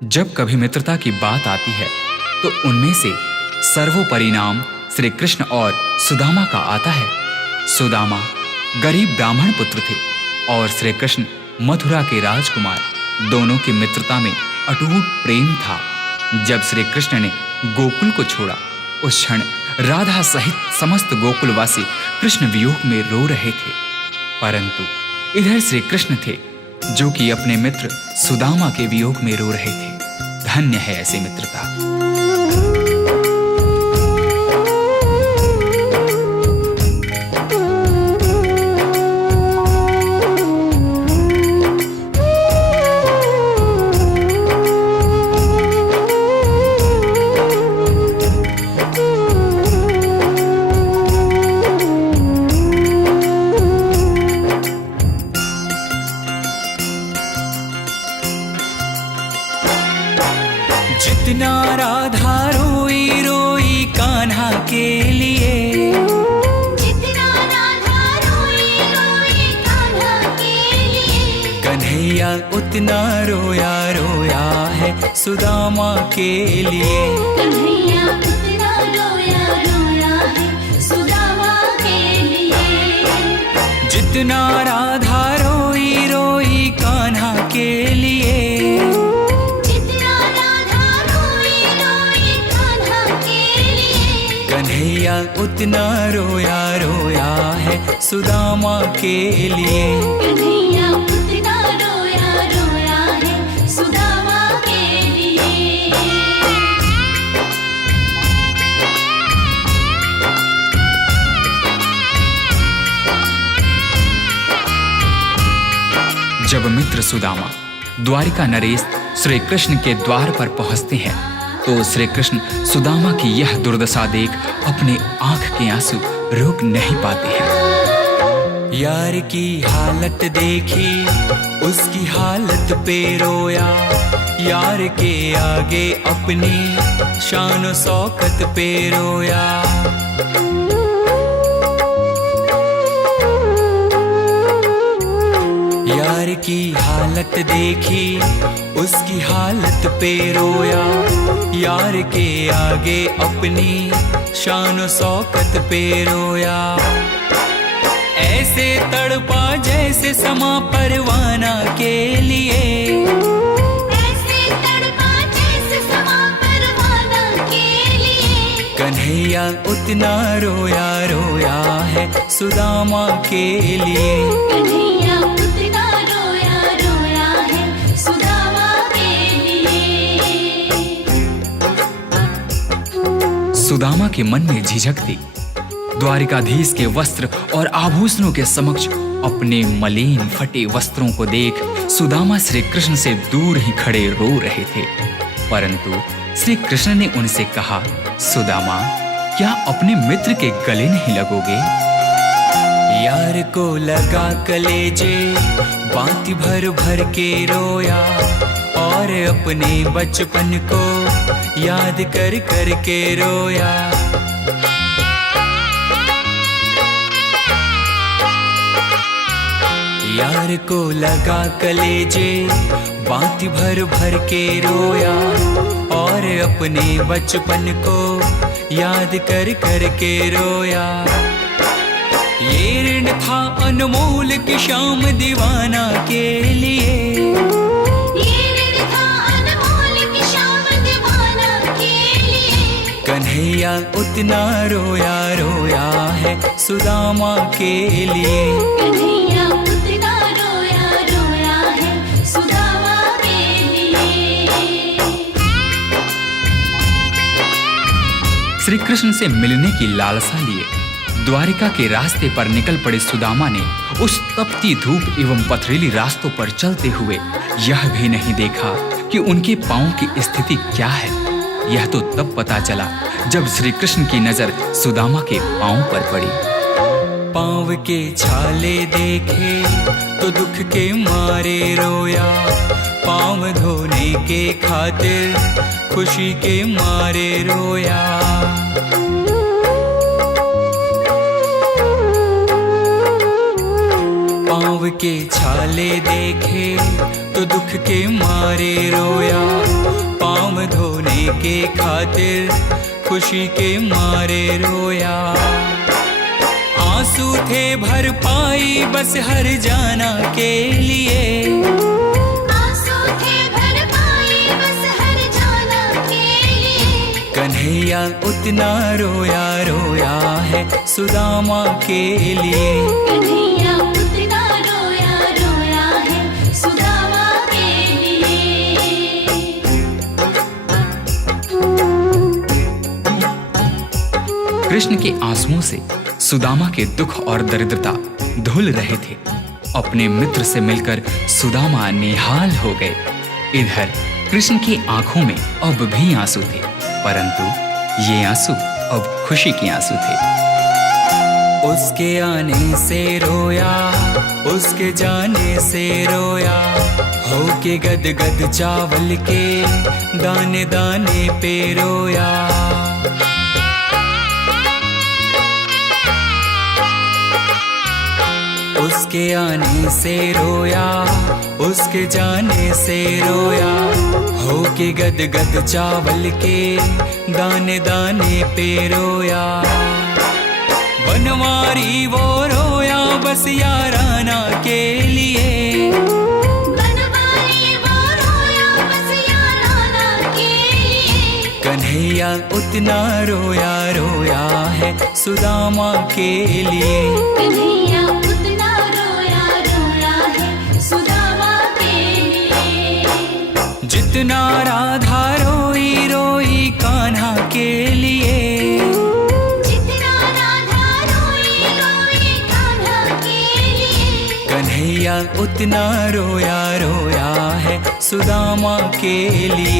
जब कभी मित्रता की बात आती है तो उनमें से सर्वोपरि नाम श्री कृष्ण और सुदामा का आता है। सुदामा गरीब ब्राह्मण पुत्र थे और श्री कृष्ण मथुरा के राजकुमार। दोनों की मित्रता में अटूट प्रेम था। जब श्री कृष्ण ने गोकुल को छोड़ा, उस क्षण राधा सहित समस्त गोकुलवासी कृष्ण वियोग में रो रहे थे। परंतु इधर श्री कृष्ण थे जो कि अपने मित्र सुदामा के वियोग में रो रहे थे। धन्य है ऐसी मित्रता। जितना राधा रोई रोई कान्हा के लिए, जितना राधा रोई रोई कान्हा के लिए, कन्हैया उतना रोया रोया है सुदामा के लिए। कन्हैया उतना रोया रोया है सुदामा के लिए। जितना राधा रोई रोई कान्हा के लिए, कन्हैया उतना रोया रोया है सुदामा के लिए। कन्हैया उतना रोया रोया है सुदामा के लिए। जब मित्र सुदामा द्वारिका नरेश श्री कृष्ण के द्वार पर पहुंचते हैं तो श्री कृष्ण सुदामा की यह दुर्दशा देख अपने आंख के आंसू रोक नहीं पाते हैं। यार की हालत देखी, उसकी हालत पे रोया। यार के आगे अपनी शान शौकत पे रोया। यार की हालत देखी, उसकी हालत पे रोया। यार के आगे अपनी शान शौकत पे रोया। ऐसे तड़पा जैसे समा परवाना के लिए, ऐसे तड़पा जैसे समा परवाना के लिए। कन्हैया उतना रोया रोया है सुदामा के लिए। कन्हैया उतना रोया रोया है सुदामा के लिए। सुदामा के मन में झिझक थी। द्वारिकाधीश के वस्त्र और आभूषणों के समक्ष अपने मलिन फटे वस्त्रों को देख सुदामा श्री कृष्ण से दूर ही खड़े रो रहे थे। परंतु श्री कृष्ण ने उनसे कहा, सुदामा, क्या अपने मित्र के गले नहीं लगोगे? यार को लगा कलेजे, बाती भर भर के रोया। और अपने बचपन को याद कर कर के रोया। यार को लगा कलेजे, बाती भर भर के रोया। और अपने बचपन को याद कर कर के रोया। ये ऋण था अनमोल की शाम दीवाना के लिए। ये ऋण था अनमोल की शाम दीवाना के लिए। कन्हैया उतना रोया रोया है सुदामा के लिए। कन्हैया उतना रोया रोया है सुदामा के लिए। श्री कृष्ण से मिलने की लालसा लिए द्वारिका के रास्ते पर निकल पड़े सुदामा ने उस तपती धूप एवं पथरीली रास्तों पर चलते हुए यह भी नहीं देखा कि उनके पांव की स्थिति क्या है। यह तो तब पता चला जब श्री कृष्ण की नजर सुदामा के पांव पर पड़ी। पाँव के छाले देखे तो दुख के मारे रोया। पाँव धोने के खातिर खुशी के मारे रोया। पाँव के छाले देखे तो दुख के मारे रोया। के खातिर खुशी के मारे रोया। आंसू थे भर पाई बस हर जाना के लिए, आंसू थे भर पाई बस हर जाना के लिए। कन्हैया उतना रोया रोया है सुदामा के लिए। कन्हैया उतना रोया रोया है सुदामा के लिए। कृष्ण के आंसुओं से सुदामा के दुख और दरिद्रता धुल रहे थे। अपने मित्र से मिलकर सुदामा निहाल हो गए। इधर कृष्ण की आंखों में अब भी आंसू थे, परंतु ये आंसू अब खुशी के आंसू थे। उसके आने से रोया, उसके जाने से रोया, होके गद गद चावल के दाने दाने पे रोया। उसके आने से रोया, उसके जाने से रोया, होके गद गद चावल के दाने दाने पे रोया। बनवारी वो रोया बस याराना के लिए, बनवारी वो रोया बस याराना के लिए। कन्हैया उतना रोया रोया है सुदामा के लिए। कन्हैया उतना रोया रोया है सुदामा के लिए। जितना राधा रोई रोई कान्हा के लिए, जितना राधा रोई रोई कान्हा के लिए। कन्हैया उतना रोया रोया है सुदामा के लिए।